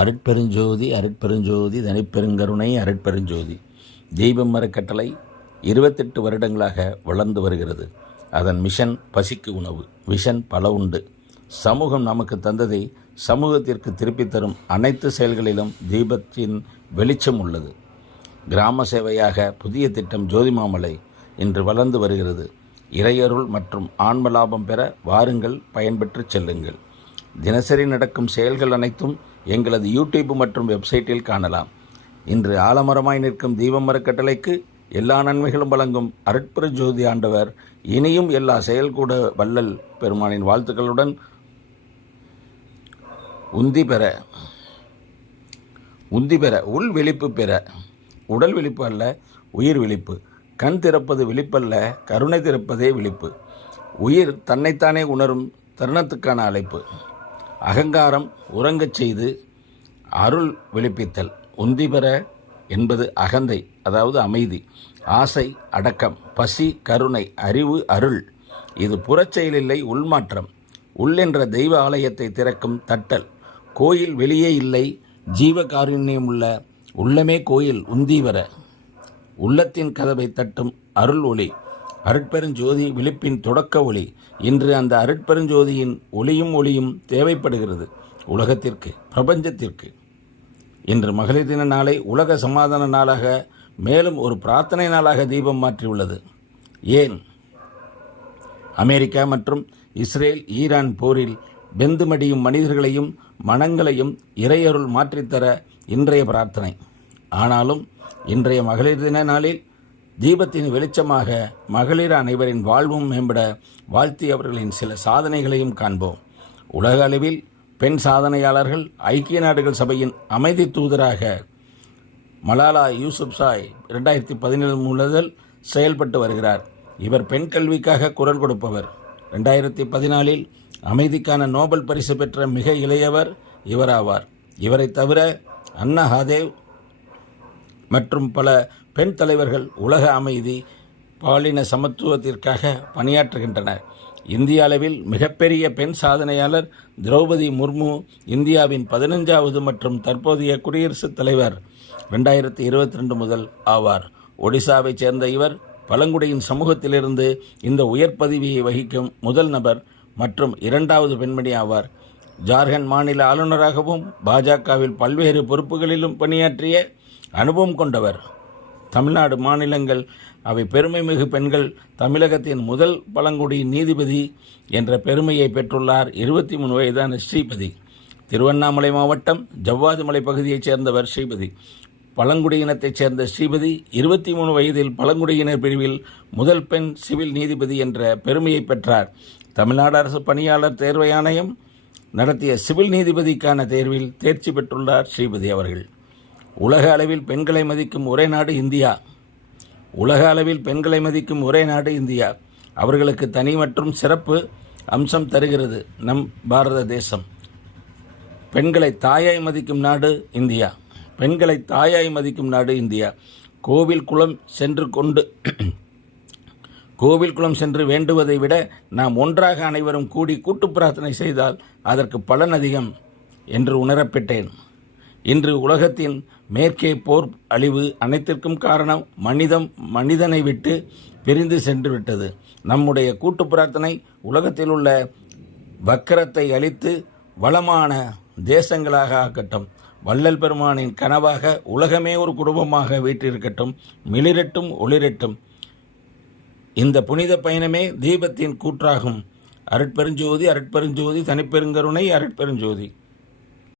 அருட்பெருஞ்சோதி அருட்பெருஞ்சோதி தனிப்பெருங்கருணை அருட்பெருஞ்சோதி தெய்வம் அறக்கட்டளை 28 வருடங்களாக வளர்ந்து வருகிறது. அதன் மிஷன் பசிக்கு உணவு, விஷன் பல உண்டு. சமூகம் நமக்கு தந்ததை சமூகத்திற்கு திருப்பித் தரும் அனைத்து செயல்களிலும் தீபத்தின் வெளிச்சம் உள்ளது. கிராம சேவையாக புதிய திட்டம் ஜோதிமாமலை இன்று வளர்ந்து வருகிறது. இறையருள் மற்றும் ஆன்ம லாபம் பெற வாருங்கள், பயன்பெற்று செல்லுங்கள். தினசரி நடக்கும் செயல்கள் அனைத்தும் எங்களது யூடியூப் மற்றும் வெப்சைட்டில் காணலாம். இன்று ஆலமரமாய் நிற்கும் தீபம் அறக்கட்டளைக்கு எல்லா நன்மைகளும் வழங்கும் அருட்பெருஞ்சோதி ஆண்டவர் இனியும் எல்லா செயல்கூட வள்ளல் பெருமானின் வாழ்த்துக்களுடன் உந்தி பெற உள் விழிப்பு பெற, உடல் விழிப்பு அல்ல உயிர் விழிப்பு. கண் திறப்பது விழிப்பல்ல, கருணை திறப்பதே விழிப்பு. உயிர் தன்னைத்தானே உணரும் தருணத்துக்கான அழைப்பு. அகங்காரம் உறங்கச் செய்து அருள் விழிப்பித்தல். உந்தி பெற என்பது அகந்தை, அதாவது அமைதி, ஆசை அடக்கம், பசி கருணை, அறிவு அருள். இது புறச்செயலில்லை, உள்மாற்றம். உள்ளென்ற தெய்வ ஆலயத்தை திறக்கும் தட்டல். கோயில் வெளியே இல்லை, ஜீவ காருண்யம் உள்ள உள்ளமே கோயில். உந்தி பெற உள்ளத்தின் கதவை தட்டும் அருள் ஒளி. அருட்பெருஞ்சோதி விழிப்பின் தொடக்க ஒளி. இன்று அந்த அருட்பெருஞ்சோதியின் ஒளியும் தேவைப்படுகிறது உலகத்திற்கு, பிரபஞ்சத்திற்கு. இன்று மகளிர் தின நாளை உலக சமாதான நாளாக, மேலும் ஒரு பிரார்த்தனை நாளாக தீபம் மாற்றியுள்ளது. ஏன்? அமெரிக்கா மற்றும் இஸ்ரேல் ஈரான் போரில் வெந்து மடியும் மனிதர்களையும் மனங்களையும் இறையருள் மாற்றித்தர இன்றைய பிரார்த்தனை. ஆனாலும் இன்றைய மகளிர் தின நாளில் தீபத்தின் வெளிச்சமாக மகளிர் அனைவரின் வாழ்வும் மேம்பட வாழ்த்தி அவர்களின் சில சாதனைகளையும் காண்போம். உலக அளவில் பெண் சாதனையாளர்கள் ஐக்கிய நாடுகள் சபையின் அமைதி தூதராக மலாலா யூசுப்சாய் 2017 முதல் செயல்பட்டு வருகிறார். இவர் பெண் கல்விக்காக குரல் கொடுப்பவர். 2014 அமைதிக்கான நோபல் பரிசு பெற்ற மிக இளையவர் இவராவார். இவரை தவிர அன்னா ஹாதேவ் மற்றும் பல பெண் தலைவர்கள் உலக அமைதி, பாலின சமத்துவத்திற்காக பணியாற்றுகின்றனர். இந்திய அளவில் மிகப்பெரிய பெண் சாதனையாளர் திரௌபதி முர்மு இந்தியாவின் 15வது மற்றும் தற்போதைய குடியரசுத் தலைவர் 2022 முதல் ஆவார். ஒடிசாவைச் சேர்ந்த இவர் பழங்குடியின் சமூகத்திலிருந்து இந்த உயர் பதவியை வகிக்கும் முதல் நபர் மற்றும் 2வது பெண்மணி ஆவார். ஜார்க்கண்ட் மாநில ஆளுநராகவும் பாஜகவில் பல்வேறு பொறுப்புகளிலும் பணியாற்றிய அனுபவம் கொண்டவர். தமிழ்நாடு மாநிலங்கள் அவை பெருமைமிகு பெண்கள் தமிழகத்தின் முதல் பழங்குடி நீதிபதி என்ற பெருமையை பெற்றுள்ளார். 23 வயதான ஸ்ரீபதி. திருவண்ணாமலை மாவட்டம் ஜவ்வாதுமலை பகுதியைச் சேர்ந்தவர் ஸ்ரீபதி. பழங்குடியினத்தைச் சேர்ந்த ஸ்ரீபதி 23 வயதில் பழங்குடியினர் பிரிவில் முதல் பெண் சிவில் நீதிபதி என்ற பெருமையை பெற்றார். தமிழ்நாடு அரசு பணியாளர் தேர்வு ஆணையம் நடத்திய சிவில் நீதிபதிக்கான தேர்வில் தேர்ச்சி பெற்றுள்ளார் ஸ்ரீபதி அவர்கள். உலக அளவில் பெண்களை மதிக்கும் ஒரே நாடு இந்தியா. உலக அளவில் பெண்களை மதிக்கும் ஒரே நாடு இந்தியா. அவர்களுக்கு தனி மற்றும் சிறப்பு அம்சம் தருகிறது நம் பாரத தேசம். பெண்களை தாயாய் மதிக்கும் நாடு இந்தியா. பெண்களை தாயாய் மதிக்கும் நாடு இந்தியா. கோவில் குளம் சென்று வேண்டுவதை விட நாம் ஒன்றாக அனைவரும் கூடி கூட்டு பிரார்த்தனை செய்தால் அதற்கு பலன் அதிகம் என்று உணரப்பெற்றேன். இன்று உலகத்தின் மேற்கே போர், அழிவு அனைத்திற்கும் காரணம் மனிதனை விட்டு பிரிந்து சென்று விட்டது. நம்முடைய கூட்டு பிரார்த்தனை உலகத்தில் உள்ள வக்கரத்தை அழித்து வளமான தேசங்களாக ஆக்கட்டும். வள்ளல் பெருமானின் கனவாக உலகமே ஒரு குடும்பமாக வீற்றிருக்கட்டும். மிளிரட்டும், ஒளிரட்டும். இந்த புனித பயணமே தீபத்தின் கூற்றாகும். அருட்பெருஞ்சோதி அருட்பெருஞ்சோதி தனிப்பெருங்கருணை அருட்பெருஞ்சோதி.